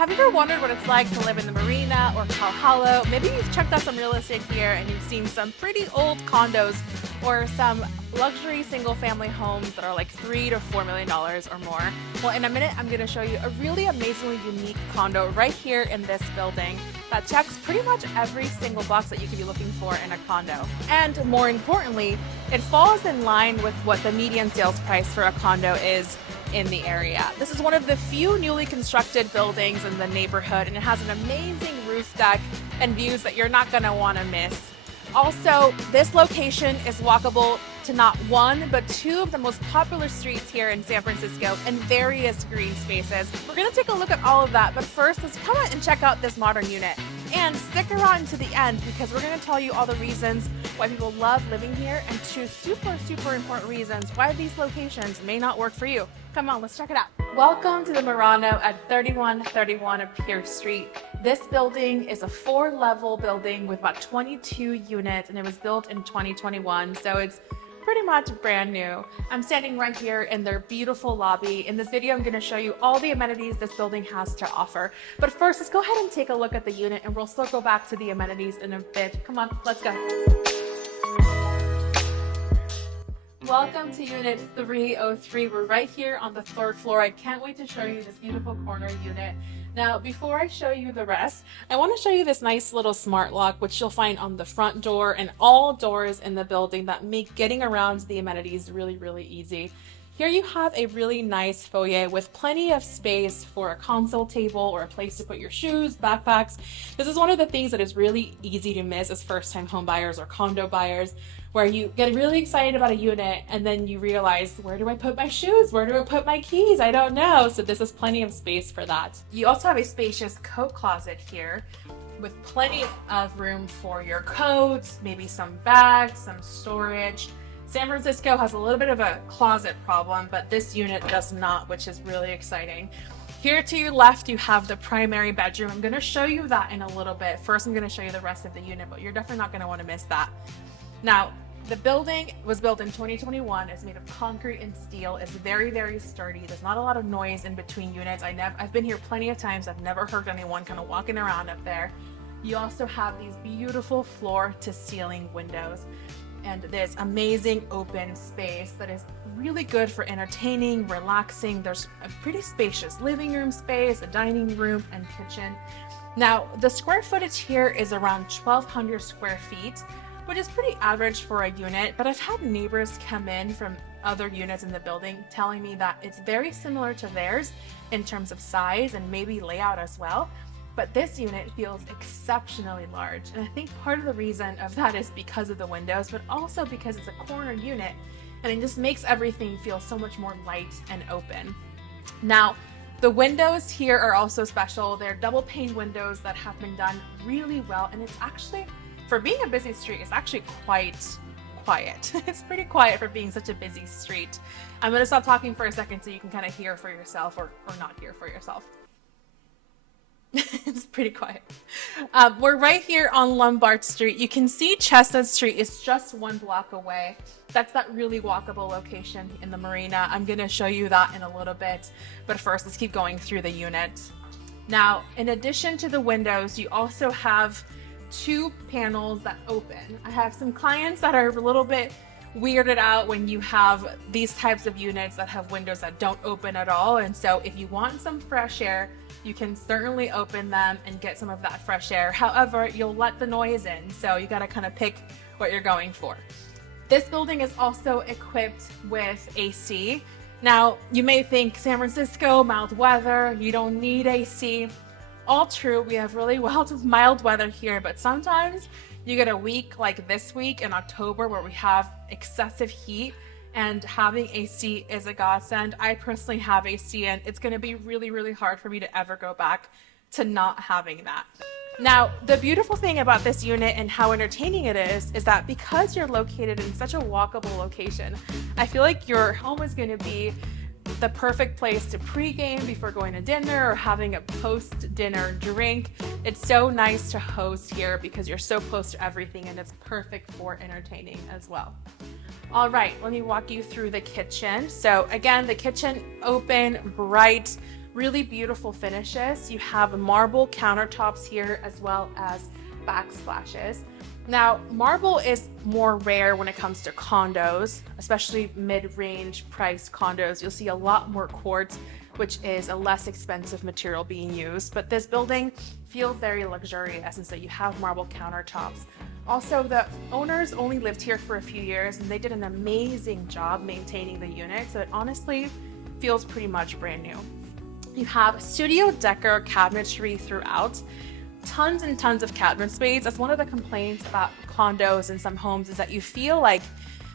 Have you ever wondered what it's like to live in the Marina or Cal Hollow? Maybe you've checked out some real estate here and you've seen some pretty old condos or some luxury single family homes that are like $3 to $4 million or more. Well, in a minute, I'm going to show you a really amazingly unique condo right here in this building that checks pretty much every single box that you could be looking for in a condo. And more importantly, it falls in line with what the median sales price for a condo is in the area. This is one of the few newly constructed buildings in the neighborhood, and it has an amazing roof deck and views that you're not going to want to miss. Also, this location is walkable to not one, but two of the most popular streets here in San Francisco and various green spaces. We're going to take a look at all of that, but first, let's come out and check out this modern unit. And stick around to the end because we're going to tell you all the reasons why people love living here and two super important reasons why these locations may not work for you. Come on, let's check it out. Welcome to the Murano at 3131 Pierce Street. This building is a 4-level building with about 22 units, and it was built in 2021, so it's pretty much brand new. I'm standing right here in their beautiful lobby. In this video, I'm going to show you all the amenities this building has to offer. But first, let's go ahead and take a look at the unit, and we'll circle back to the amenities in a bit. Come on, let's go. Welcome to Unit 303. We're right here on the 3rd floor. I can't wait to show you this beautiful corner unit. Now, before I show you the rest, I want to show you this nice little smart lock, which you'll find on the front door and all doors in the building that make getting around the amenities really easy. Here you have a really nice foyer with plenty of space for a console table or a place to put your shoes, backpacks. This is one of the things that is really easy to miss as first-time home buyers or condo buyers, where you get really excited about a unit and then you realize, where do I put my shoes? Where do I put my keys? I don't know. So this is plenty of space for that. You also have a spacious coat closet here with plenty of room for your coats, maybe some bags, some storage. San Francisco has a little bit of a closet problem, but this unit does not, which is really exciting. Here to your left, you have the primary bedroom. I'm going to show you that in a little bit. First, I'm going to show you the rest of the unit, but you're definitely not going to want to miss that. Now, the building was built in 2021. It's made of concrete and steel. It's very sturdy. There's not a lot of noise in between units. I've been here plenty of times. I've never heard anyone kind of walking around up there. You also have these beautiful floor-to-ceiling windows and this amazing open space that is really good for entertaining, relaxing. There's a pretty spacious living room space, a dining room, and kitchen. Now, the square footage here is around 1,200 square feet, which is pretty average for a unit, but I've had neighbors come in from other units in the building telling me that it's very similar to theirs in terms of size and maybe layout as well. But this unit feels exceptionally large, and I think part of the reason of that is because of the windows, but also because it's a corner unit, and it just makes everything feel so much more light and open. Now, the windows here are also special. They're double pane windows that have been done really well, and it's actually, for being a busy street, it's actually quite quiet. It's pretty quiet for being such a busy street. I'm going to stop talking for a second so you can kind of hear for yourself or not hear for yourself. It's pretty quiet. We're right here on Lombard Street. You can see Chestnut Street is just 1 block away. That's that really walkable location in the marina. I'm going to show you that in a little bit. But first, let's keep going through the unit. Now, in addition to the windows, you also have 2 panels that open. I have some clients that are a little bit weirded out when you have these types of units that have windows that don't open at all. And so if you want some fresh air, you can certainly open them and get some of that fresh air. However, you'll let the noise in, so you gotta kind of pick what you're going for. This building is also equipped with AC. Now, you may think San Francisco, mild weather, you don't need AC. All true, we have really mild weather here, but sometimes you get a week like this week in October where we have excessive heat, and having AC is a godsend. I personally have AC, and it's going to be really hard for me to ever go back to not having that. Now, the beautiful thing about this unit and how entertaining it is that because you're located in such a walkable location, I feel like your home is going to be the perfect place to pregame before going to dinner or having a post-dinner drink. It's so nice to host here because you're so close to everything, and it's perfect for entertaining as well. All right, let me walk you through the kitchen. So again, the kitchen, open, bright, Really beautiful finishes. You have marble countertops here as well as backsplashes. Now, marble is more rare when it comes to condos, especially mid-range priced condos. You'll see a lot more quartz, which is a less expensive material being used. But this building feels very luxurious, and so you have marble countertops. Also, the owners only lived here for a few years, and they did an amazing job maintaining the unit, so it honestly feels pretty much brand new. You have studio decor cabinetry throughout. Tons and tons of cabinet space. That's one of the complaints about condos in some homes, is that you feel like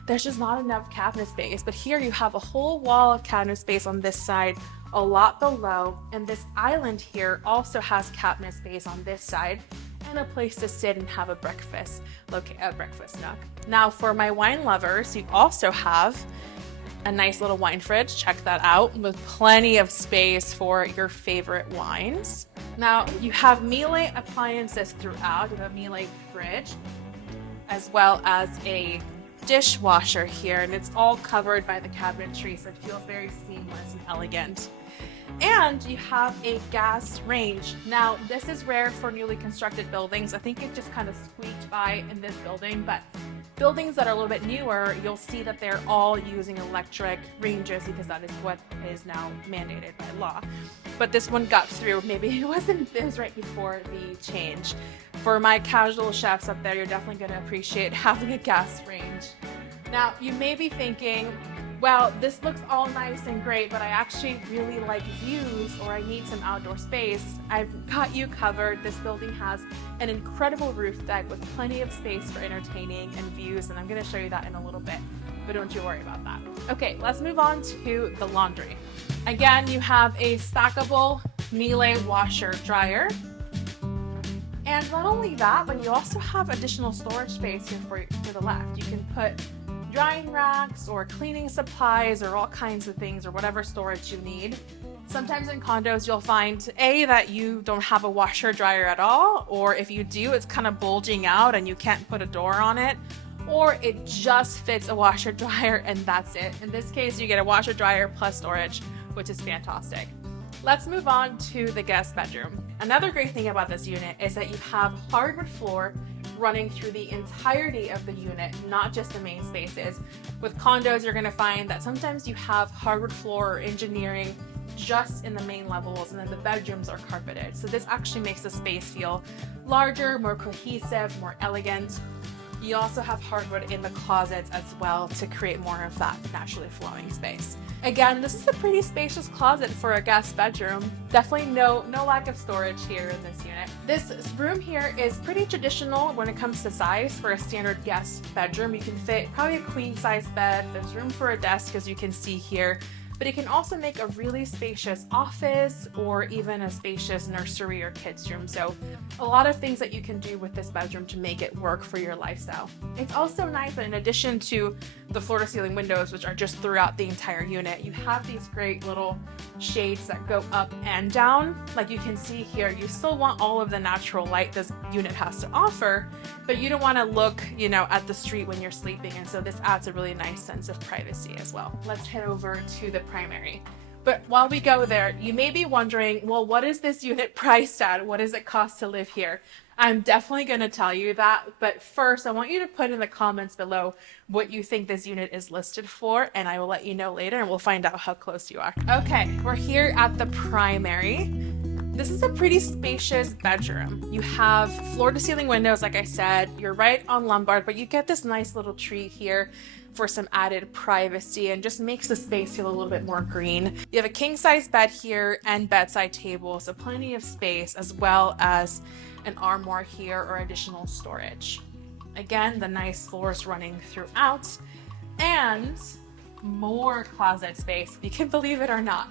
there's just not enough cabinet space. But here you have a whole wall of cabinet space on this side, a lot below, and this island here also has cabinet space on this side and a place to sit and have a breakfast nook. Now, for my wine lovers, you also have a nice little wine fridge. Check that out, with plenty of space for your favorite wines. Now, you have Miele appliances throughout. You have a Miele fridge, as well as a dishwasher here, and it's all covered by the cabinetry, so it feels very seamless and elegant. And you have a gas range. Now, this is rare for newly constructed buildings. I think it just kind of squeaked by in this building, but buildings that are a little bit newer, you'll see that they're all using electric ranges because that is what is now mandated by law. But this one got through. Maybe it was right before the change. For my casual chefs up there, you're definitely going to appreciate having a gas range. Now, you may be thinking, well, this looks all nice and great, but I actually really like views, or I need some outdoor space. I've got you covered. This building has an incredible roof deck with plenty of space for entertaining and views, and I'm going to show you that in a little bit, but don't you worry about that. Okay, let's move on to the laundry. Again, you have a stackable Miele washer dryer. And not only that, but you also have additional storage space here to the left. You can put drying racks or cleaning supplies or all kinds of things, or whatever storage you need. Sometimes in condos you'll find that you don't have a washer dryer at all, or if you do, it's kind of bulging out and you can't put a door on it, or it just fits a washer dryer and that's it. In this case, you get a washer dryer plus storage, which is fantastic. Let's move on to the guest bedroom. Another great thing about this unit is that you have hardwood floor running through the entirety of the unit, not just the main spaces. With condos, you're going to find that sometimes you have hardwood floor or engineering just in the main levels, and then the bedrooms are carpeted. So this actually makes the space feel larger, more cohesive, more elegant. You also have hardwood in the closets as well to create more of that naturally flowing space. Again, this is a pretty spacious closet for a guest bedroom. Definitely no lack of storage here in this unit. This room here is pretty traditional when it comes to size for a standard guest bedroom. You can fit probably a queen size bed. There's room for a desk, as you can see here. But it can also make a really spacious office or even a spacious nursery or kids room. So a lot of things that you can do with this bedroom to make it work for your lifestyle. It's also nice that in addition to the floor to ceiling windows, which are just throughout the entire unit, you have these great little shades that go up and down. Like you can see here, you still want all of the natural light this unit has to offer, but you don't want to look, at the street when you're sleeping. And so this adds a really nice sense of privacy as well. Let's head over to the primary. But while we go there, you may be wondering, well, what is this unit priced at? What does it cost to live here? I'm definitely going to tell you that, but first I want you to put in the comments below what you think this unit is listed for, and I will let you know later and we'll find out how close you are. Okay, we're here at the primary. This is a pretty spacious bedroom. You have floor to ceiling windows, like I said. You're right on Lombard, but you get this nice little tree here for some added privacy and just makes the space feel a little bit more green. You have a king size bed here and bedside table, so plenty of space, as well as an armoire here or additional storage. Again, the nice floors running throughout and more closet space, if you can believe it or not.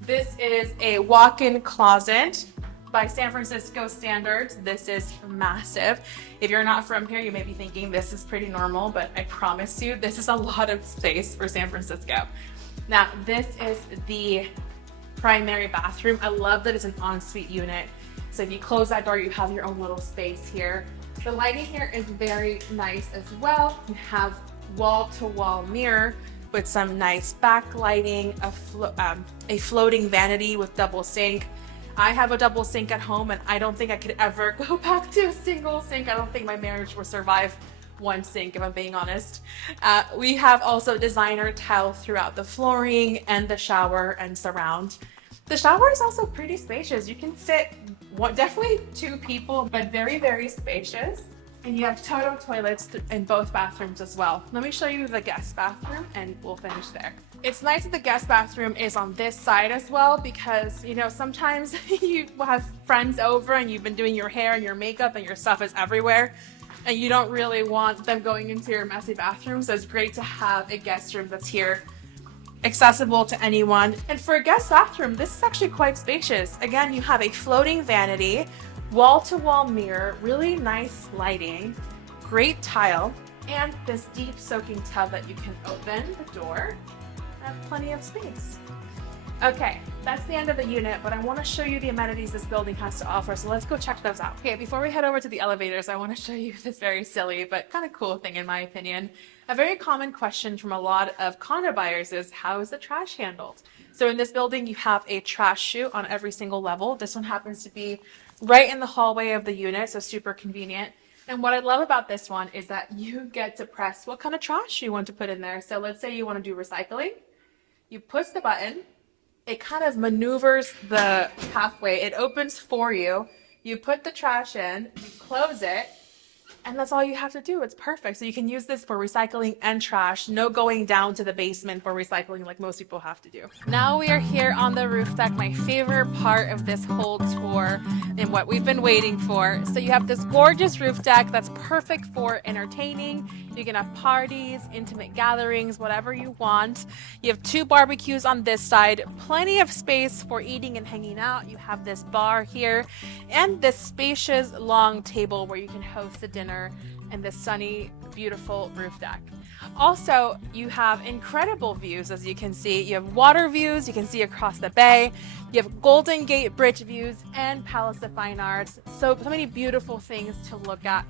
This is a walk-in closet. By San Francisco standards, this is massive. If you're not from here, you may be thinking this is pretty normal, but I promise you, this is a lot of space for San Francisco. Now, this is the primary bathroom. I love that it's an ensuite unit. So if you close that door, you have your own little space here. The lighting here is very nice as well. You have wall-to-wall mirror with some nice backlighting, a floating vanity with double sink. I have a double sink at home and I don't think I could ever go back to a single sink. I don't think my marriage will survive one sink, if I'm being honest. We have also designer tile throughout the flooring and the shower and surround. The shower is also pretty spacious. You can fit definitely 2 people, but very, very spacious. And you have Toto toilets in both bathrooms as well. Let me show you the guest bathroom and we'll finish there. It's nice that the guest bathroom is on this side as well because, you know, sometimes you have friends over and you've been doing your hair and your makeup and your stuff is everywhere and you don't really want them going into your messy bathroom. So it's great to have a guest room that's here, accessible to anyone. And for a guest bathroom, this is actually quite spacious. Again, you have a floating vanity, wall-to-wall mirror, really nice lighting, great tile, and this deep soaking tub that you can open the door and have plenty of space. Okay, that's the end of the unit, but I want to show you the amenities this building has to offer, so let's go check those out. Okay, before we head over to the elevators, I want to show you this very silly but kind of cool thing in my opinion. A very common question from a lot of condo buyers is, how is the trash handled? So in this building, you have a trash chute on every single level. This one happens to be right in the hallway of the unit, so super convenient. And what I love about this one is that you get to press what kind of trash you want to put in there. So let's say you want to do recycling. You push the button, it kind of maneuvers the pathway. It opens for you. You put the trash in, you close it, and that's all you have to do. It's perfect. So you can use this for recycling and trash. No going down to the basement for recycling like most people have to do. Now we are here on the roof deck, my favorite part of this whole tour and what we've been waiting for. So you have this gorgeous roof deck that's perfect for entertaining. You can have parties, intimate gatherings, whatever you want. You have 2 barbecues on this side, plenty of space for eating and hanging out. You have this bar here and this spacious long table where you can host a dinner and this sunny, beautiful roof deck. Also, you have incredible views, as you can see. You have water views, you can see across the bay. You have Golden Gate Bridge views and Palace of Fine Arts. So many beautiful things to look at.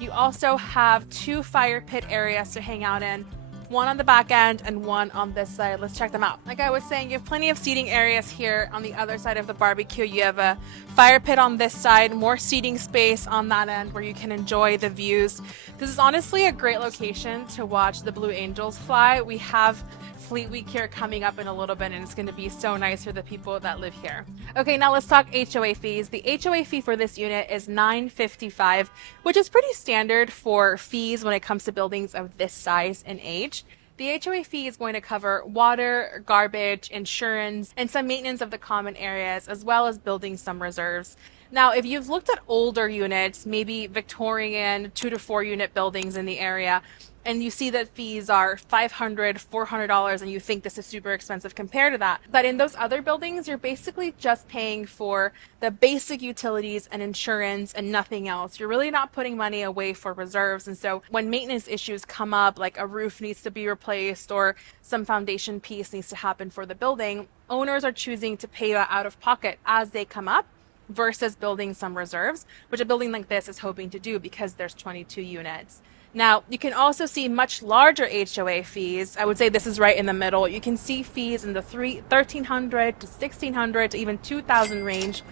You also have 2 fire pit areas to hang out in, one on the back end and one on this side. Let's check them out. Like I was saying, you have plenty of seating areas here on the other side of the barbecue. You have a fire pit on this side, more seating space on that end where you can enjoy the views. This is honestly a great location to watch the Blue Angels fly. We have Fleet Week here coming up in a little bit and it's going to be so nice for the people that live here. Okay, now let's talk HOA fees. The HOA fee for this unit is $9.55, which is pretty standard for fees when it comes to buildings of this size and age. The HOA fee is going to cover water, garbage, insurance, and some maintenance of the common areas, as well as building some reserves. Now, if you've looked at older units, maybe Victorian 2 to 4 unit buildings in the area, and you see that fees are $500, $400, and you think this is super expensive compared to that. But in those other buildings, you're basically just paying for the basic utilities and insurance and nothing else. You're really not putting money away for reserves. And so when maintenance issues come up, like a roof needs to be replaced or some foundation piece needs to happen for the building, owners are choosing to pay that out of pocket as they come up versus building some reserves, which a building like this is hoping to do because there's 22 units. Now, you can also see much larger HOA fees. I would say this is right in the middle. You can see fees in the $1,300 to $1,600 to even $2,000 range.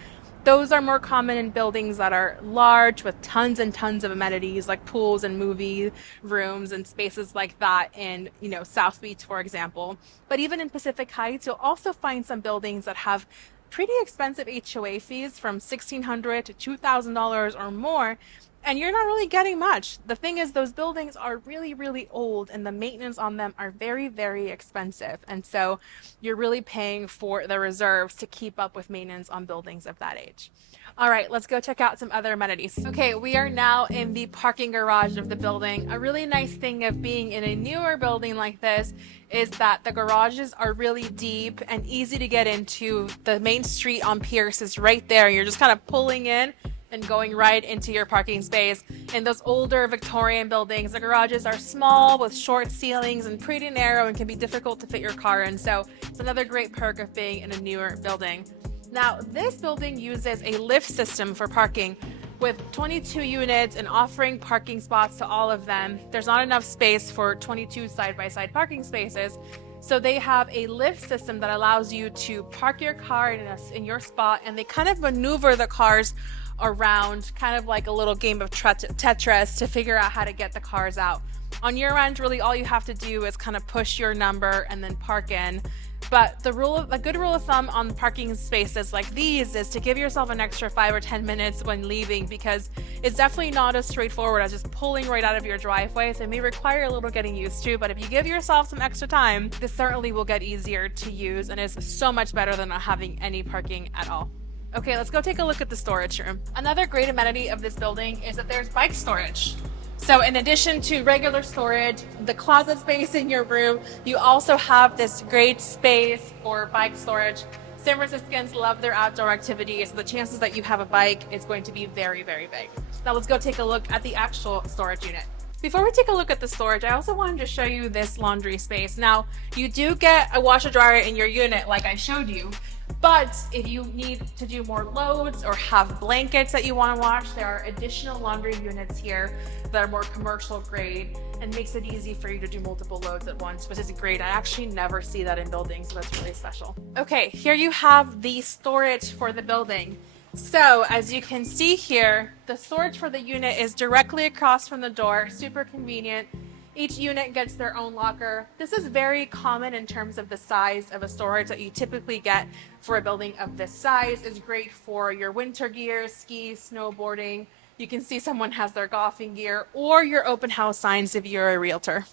Those are more common in buildings that are large with tons and tons of amenities like pools and movie rooms and spaces like that in, South Beach, for example. But even in Pacific Heights, you'll also find some buildings that have pretty expensive HOA fees from $1,600 to $2,000 or more. And you're not really getting much. The thing is, those buildings are really, really old and the maintenance on them are very, very expensive. And so you're really paying for the reserves to keep up with maintenance on buildings of that age. All right, let's go check out some other amenities. Okay, we are now in the parking garage of the building. A really nice thing of being in a newer building like this is that the garages are really deep and easy to get into. The main street on Pierce is right there. You're just kind of pulling in and going right into your parking space. In those older Victorian buildings, the garages are small with short ceilings and pretty narrow and can be difficult to fit your car in. So it's another great perk of being in a newer building. Now, this building uses a lift system for parking. With 22 units and offering parking spots to all of them, there's not enough space for 22 side-by-side parking spaces. So they have a lift system that allows you to park your car in your spot, and they kind of maneuver the cars around, kind of like a little game of Tetris to figure out how to get the cars out. On your end, really all you have to do is kind of push your number and then park in. But a good rule of thumb on parking spaces like these is to give yourself an extra 5 or 10 minutes when leaving, because it's definitely not as straightforward as just pulling right out of your driveway. So it may require a little getting used to, but if you give yourself some extra time, this certainly will get easier to use and is so much better than not having any parking at all. Okay, let's go take a look at the storage room. Another great amenity of this building is that there's bike storage. So in addition to regular storage, the closet space in your room, you also have this great space for bike storage. San Franciscans love their outdoor activities, so the chances that you have a bike is going to be very, very big. Now let's go take a look at the actual storage unit. Before we take a look at the storage, I also wanted to show you this laundry space. Now, you do get a washer dryer in your unit like I showed you, but if you need to do more loads or have blankets that you want to wash, there are additional laundry units here that are more commercial grade and makes it easy for you to do multiple loads at once, which is great. I actually never see that in buildings, so that's really special. Okay, here you have the storage for the building. So as you can see here, the storage for the unit is directly across from the door, super convenient. Each unit gets their own locker. This is very common in terms of the size of a storage that you typically get for a building of this size. It's great for your winter gear, skis, snowboarding. You can see someone has their golfing gear or your open house signs if you're a realtor.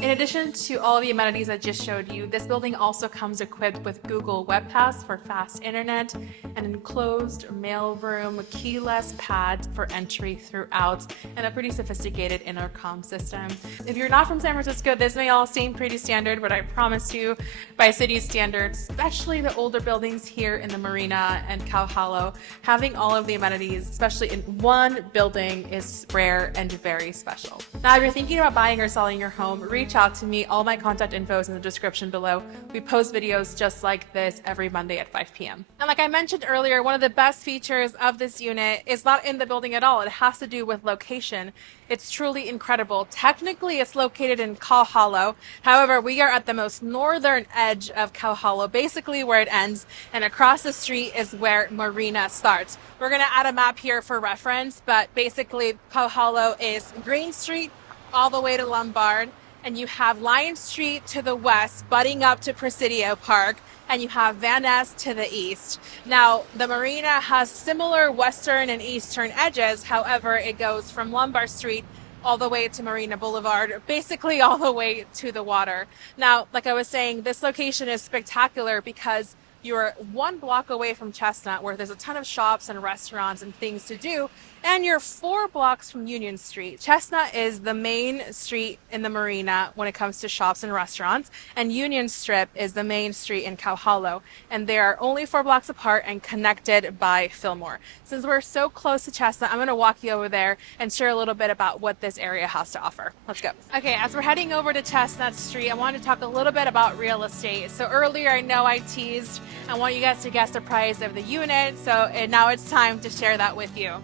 In addition to all the amenities I just showed you, this building also comes equipped with Google Web Pass for fast internet, an enclosed mailroom, keyless pads for entry throughout, and a pretty sophisticated intercom system. If you're not from San Francisco, this may all seem pretty standard, but I promise you, by city standards, especially the older buildings here in the Marina and Cow Hollow, having all of the amenities, especially in one building, is rare and very special. Now, if you're thinking about buying or selling your home, reach out to me. All my contact info is in the description below. We post videos just like this every Monday at 5 p.m. And like I mentioned earlier, one of the best features of this unit is not in the building at all. It has to do with location. It's truly incredible. Technically, it's located in Cow Hollow. However, we are at the most northern edge of Cow Hollow, basically where it ends, and across the street is where Marina starts. We're going to add a map here for reference, but basically Cow Hollow is Green Street all the way to Lombard, and you have Lion Street to the west, butting up to Presidio Park, and you have Van Ness to the east. Now, the Marina has similar western and eastern edges. However, it goes from Lombard Street all the way to Marina Boulevard, basically all the way to the water. Now, like I was saying, this location is spectacular because you're 1 block away from Chestnut, where there's a ton of shops and restaurants and things to do, and you're 4 blocks from Union Street. Chestnut is the main street in the Marina when it comes to shops and restaurants, and Union Strip is the main street in Cow Hollow, and they are only 4 blocks apart and connected by Fillmore. Since we're so close to Chestnut, I'm going to walk you over there and share a little bit about what this area has to offer. Let's go. Okay, as we're heading over to Chestnut Street, I want to talk a little bit about real estate. So earlier, I know I teased, I want you guys to guess the price of the unit, and now it's time to share that with you.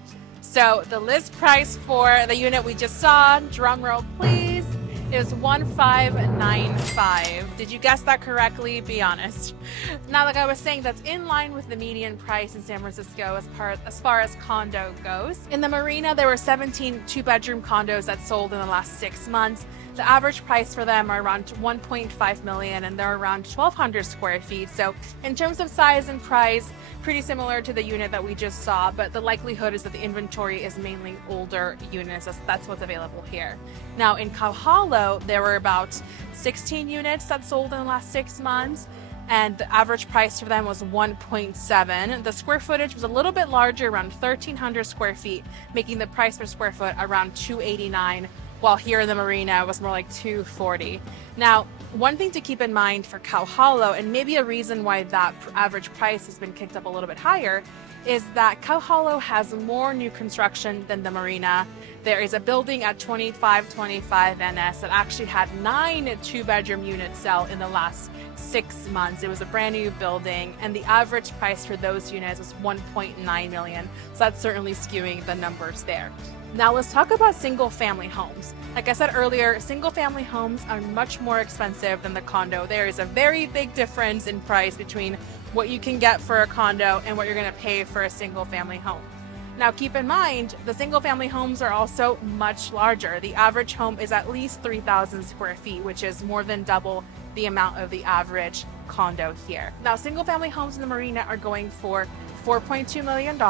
So the list price for the unit we just saw, drum roll please, is $1,595. Did you guess that correctly? Be honest. Now, like I was saying, that's in line with the median price in San Francisco as far as condo goes. In the Marina, there were 17 2-bedroom condos that sold in the last 6 months. The average price for them are around $1.5 million, and they're around 1,200 square feet. So in terms of size and price, pretty similar to the unit that we just saw, but the likelihood is that the inventory is mainly older units. That's what's available here. Now in Cow Hollow, there were about 16 units that sold in the last 6 months, and the average price for them was 1.7. The square footage was a little bit larger, around 1,300 square feet, making the price per square foot around $289. While here in the Marina, it was more like $240. Now, one thing to keep in mind for Cow Hollow, and maybe a reason why that average price has been kicked up a little bit higher, is that Cow Hollow has more new construction than the marina. There is a building at 2525 NS that actually had 9 two-bedroom units sell in the last 6 months. It was a brand new building, and the average price for those units was 1.9 million. So that's certainly skewing the numbers there. Now let's talk about single family homes. Like I said earlier, single family homes are much more expensive than the condo. There is a very big difference in price between what you can get for a condo and what you're going to pay for a single family home. Now keep in mind, the single family homes are also much larger. The average home is at least 3,000 square feet, which is more than double the amount of the average condo here. Now single family homes in the marina are going for $4.2 million,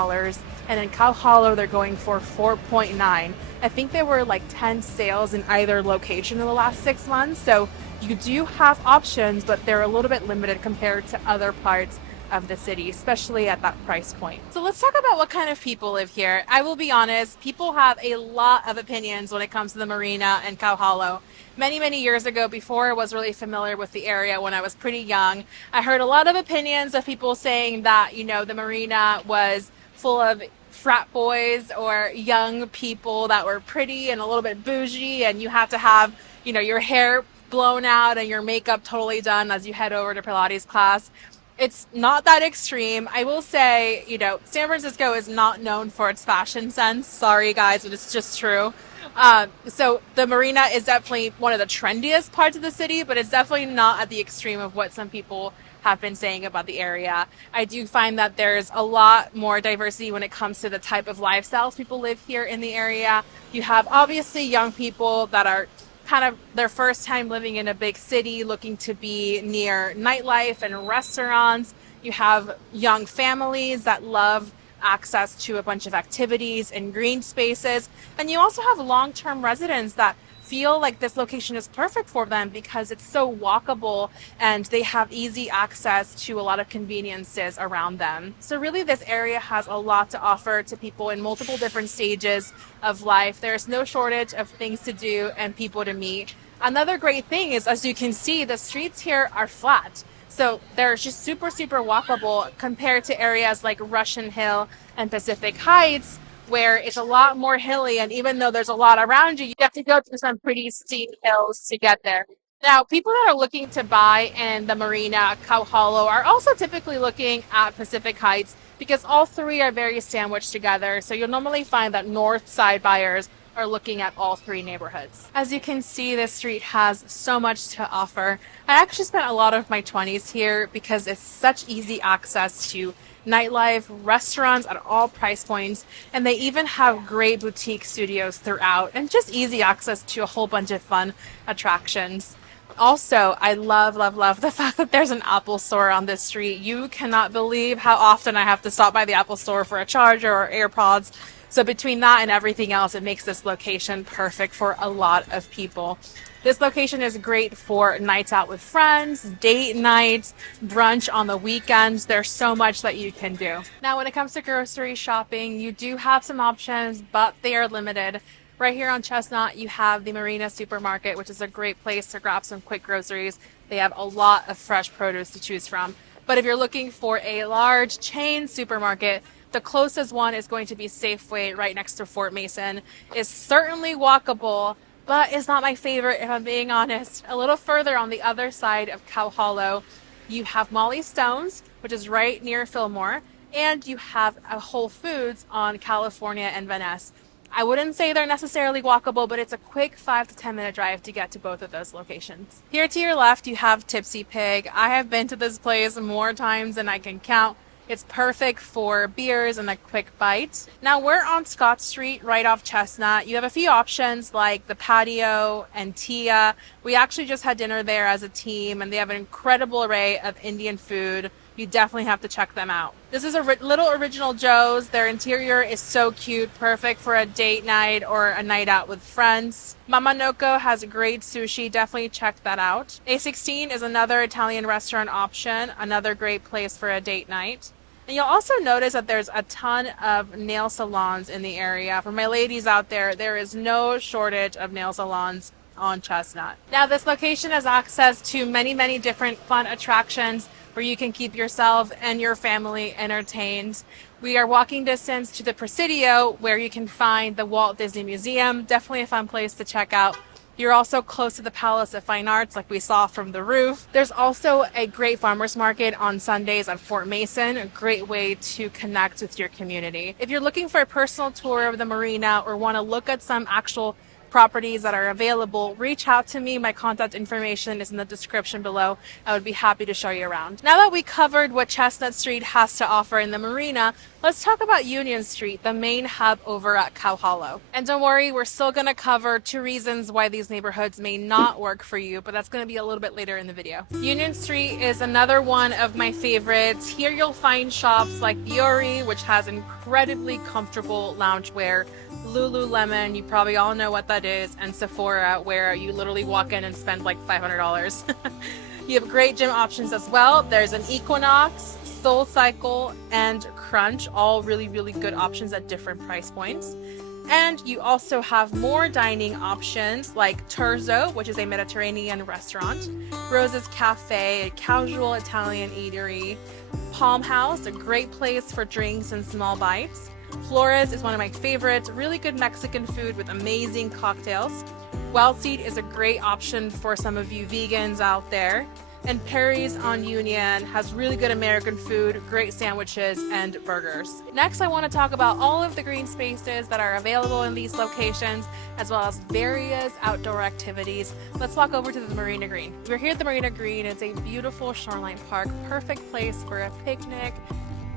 and in Cow Hollow they're going for 4.9. I think there were like 10 sales in either location in the last 6 months, so you do have options, but they're a little bit limited compared to other parts of the city, especially at that price point. So let's talk about what kind of people live here. I will be honest, people have a lot of opinions when it comes to the marina and Cow Hollow. Many years ago, before I was really familiar with the area, when I was pretty young, I heard a lot of opinions of people saying that, you know, the marina was full of frat boys or young people that were pretty and a little bit bougie, and you have to have, you know, your hair blown out and your makeup totally done as you head over to Pilates class. It's not that extreme. I will say, you know, San Francisco is not known for its fashion sense. Sorry, guys, but it's just true. So the marina is definitely one of the trendiest parts of the city, but it's definitely not at the extreme of what some people have been saying about the area. I do find that there's a lot more diversity when it comes to the type of lifestyles people live here in the area. You have obviously young people that are kind of their first time living in a big city, looking to be near nightlife and restaurants. You have young families that love access to a bunch of activities and green spaces. And you also have long-term residents that feel like this location is perfect for them because it's so walkable and they have easy access to a lot of conveniences around them. So really this area has a lot to offer to people in multiple different stages of life. There's no shortage of things to do and people to meet. Another great thing is, as you can see, the streets here are flat. So they're just super walkable compared to areas like Russian Hill and Pacific Heights, where it's a lot more hilly, and even though there's a lot around you, you have to go through some pretty steep hills to get there. Now, people that are looking to buy in the marina, Cow Hollow, are also typically looking at Pacific Heights because all three are very sandwiched together. So you'll normally find that north side buyers are looking at all three neighborhoods. As you can see, this street has so much to offer. I actually spent a lot of my 20s here because it's such easy access to nightlife, restaurants at all price points, and they even have great boutique studios throughout and just easy access to a whole bunch of fun attractions. Also, I love the fact that there's an Apple store on this street. You cannot believe how often I have to stop by the Apple store for a charger or AirPods. So between that and everything else, it makes this location perfect for a lot of people. This location is great for nights out with friends, date nights, brunch on the weekends. There's so much that you can do. Now, when it comes to grocery shopping, you do have some options, but they are limited. Right here on Chestnut, you have the Marina Supermarket, which is a great place to grab some quick groceries. They have a lot of fresh produce to choose from. But if you're looking for a large chain supermarket, the closest one is going to be Safeway right next to Fort Mason. It's certainly walkable, but it's not my favorite if I'm being honest. A little further on the other side of Cow Hollow, you have Molly Stone's, which is right near Fillmore, and you have a Whole Foods on California and Van Ness. I wouldn't say they're necessarily walkable, but it's a quick 5 to 10 minute drive to get to both of those locations. Here to your left, you have Tipsy Pig. I have been to this place more times than I can count. It's perfect for beers and a quick bite. Now we're on Scott Street, right off Chestnut. You have a few options like the Patio and Tia. We actually just had dinner there as a team, and they have an incredible array of Indian food. You definitely have to check them out. This is a little Original Joe's. Their interior is so cute, perfect for a date night or a night out with friends. Mama Noko has great sushi. Definitely check that out. A16 is another Italian restaurant option, another great place for a date night. And you'll also notice that there's a ton of nail salons in the area. For my ladies out there, there is no shortage of nail salons on Chestnut. Now, this location has access to many different fun attractions where you can keep yourself and your family entertained. We are walking distance to the Presidio, where you can find the Walt Disney Museum. Definitely a fun place to check out. You're also close to the Palace of Fine Arts, like we saw from the roof. There's also a great farmers market on Sundays at Fort Mason, a great way to connect with your community. If you're looking for a personal tour of the marina or want to look at some actual properties that are available, reach out to me. My contact information is in the description below. I would be happy to show you around. Now that we covered what Chestnut Street has to offer in the marina, let's talk about Union Street, the main hub over at Cow Hollow. And don't worry, we're still going to cover 2 reasons why these neighborhoods may not work for you, but that's going to be a little bit later in the video. Union Street is another one of my favorites. Here you'll find shops like Biore, which has incredibly comfortable loungewear, Lululemon, you probably all know what that is, and Sephora, where you literally walk in and spend like $500. You have great gym options as well. There's an Equinox, Soul Cycle, and Crunch, all really good options at different price points. And you also have more dining options like Terzo, which is a Mediterranean restaurant, Rose's Cafe, a casual Italian eatery, Palm House, a great place for drinks and small bites. Flores is one of my favorites, really good Mexican food with amazing cocktails. Wild Seed is a great option for some of you vegans out there. And Perry's on Union has really good American food, great sandwiches, and burgers. Next, I want to talk about all of the green spaces that are available in these locations, as well as various outdoor activities. Let's walk over to the Marina Green. We're here at the Marina Green. It's a beautiful shoreline park, perfect place for a picnic,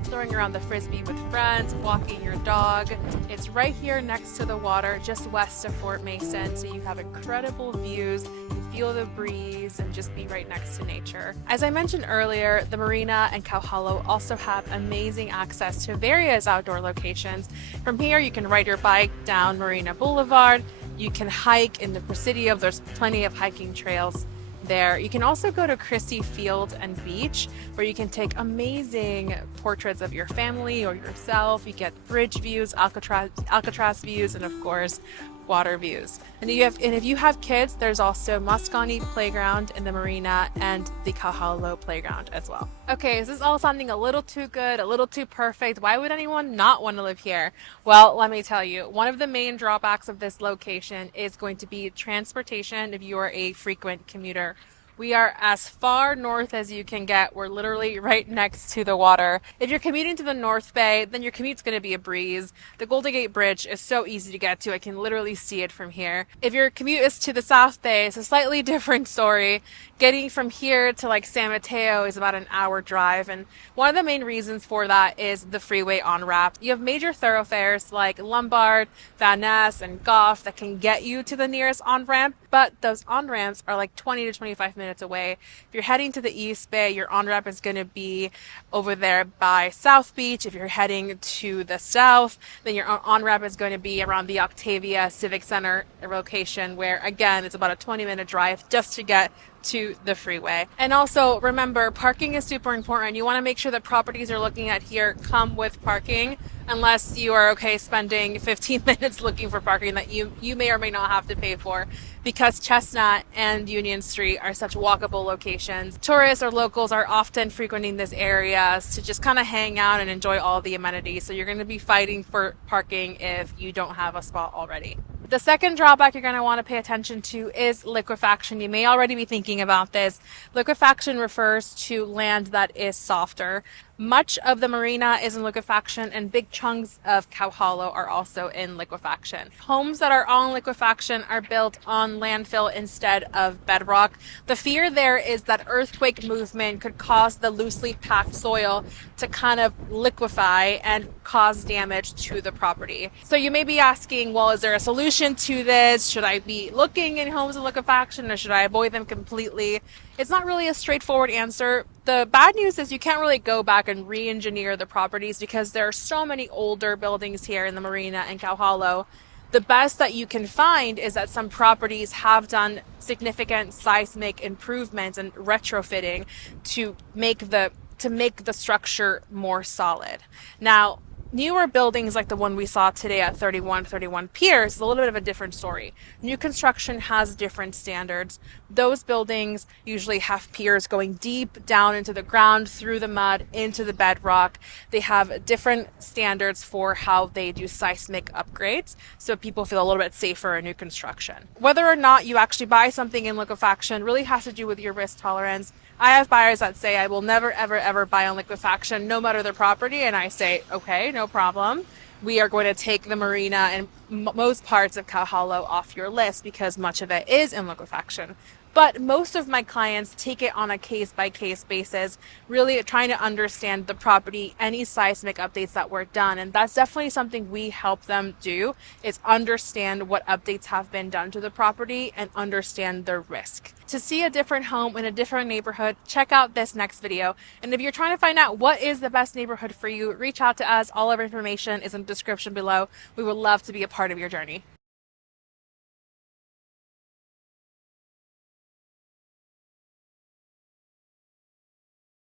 throwing around the frisbee with friends, walking your dog. It's right here next to the water, just west of Fort Mason, so you have incredible views, you feel the breeze, and just be right next to nature. As I mentioned earlier, the marina and Cow Hollow also have amazing access to various outdoor locations. From here, you can ride your bike down Marina Boulevard, you can hike in the Presidio, there's plenty of hiking trails there. You can also go to Christie Field and Beach, where you can take amazing portraits of your family or yourself. You get bridge views, Alcatraz views, and of course, water views. And if you have kids, there's also Moscone Playground in the marina and the Cow Hollow Playground as well. Okay, is this all sounding a little too good, a little too perfect? Why would anyone not want to live here? Well, let me tell you, one of the main drawbacks of this location is going to be transportation if you are a frequent commuter. We are as far north as you can get. We're literally right next to the water. If you're commuting to the North Bay, then your commute's going to be a breeze. The Golden Gate Bridge is so easy to get to. I can literally see it from here. If your commute is to the South Bay, it's a slightly different story. Getting from here to like San Mateo is about an hour drive, and one of the main reasons for that is the freeway on-ramp. You have major thoroughfares like Lombard, Van Ness, and Goff that can get you to the nearest on-ramp, but those on-ramps are like 20 to 25 minutes away. If you're heading to the East Bay, your on-ramp is going to be over there by South Beach. If you're heading to the south, then your on-ramp is going to be around the Octavia Civic Center location, where again, it's about a 20-minute drive just to get to the freeway. And also remember, parking is super important. You want to make sure that properties you're looking at here come with parking, unless you are okay spending 15 minutes looking for parking that you may or may not have to pay for, because Chestnut and Union Street are such walkable locations. Tourists or locals are often frequenting this area to just kind of hang out and enjoy all the amenities, so you're going to be fighting for parking if you don't have a spot already. The second drawback you're going to want to pay attention to is liquefaction. You may already be thinking about this. Liquefaction refers to land that is softer. Much of the marina is in liquefaction, and big chunks of Cow Hollow are also in liquefaction. Homes that are on liquefaction are built on landfill instead of bedrock. The fear there is that earthquake movement could cause the loosely packed soil to kind of liquefy and cause damage to the property. So you may be asking, well, is there a solution to this? Should I be looking in homes in liquefaction, or should I avoid them completely? It's not really a straightforward answer. The bad news is you can't really go back and re-engineer the properties because there are so many older buildings here in the marina and Cow Hollow. The best that you can find is that some properties have done significant seismic improvements and retrofitting to make the structure more solid. Now, Newer buildings like the one we saw today at 3131 Piers is a little bit of a different story. New construction has different standards. Those buildings usually have piers going deep down into the ground, through the mud, into the bedrock. They have different standards for how they do seismic upgrades, so people feel a little bit safer in new construction. Whether or not you actually buy something in liquefaction really has to do with your risk tolerance. I have buyers that say I will never, ever, ever buy on liquefaction, no matter the property. And I say, okay, no problem. We are going to take the marina and most parts of Kauhalo off your list because much of it is in liquefaction. But most of my clients take it on a case by case basis, really trying to understand the property, any seismic updates that were done. And that's definitely something we help them do, is understand what updates have been done to the property and understand the risk. To see a different home in a different neighborhood, check out this next video. And if you're trying to find out what is the best neighborhood for you, reach out to us. All of our information is in the description below. We would love to be a part of your journey.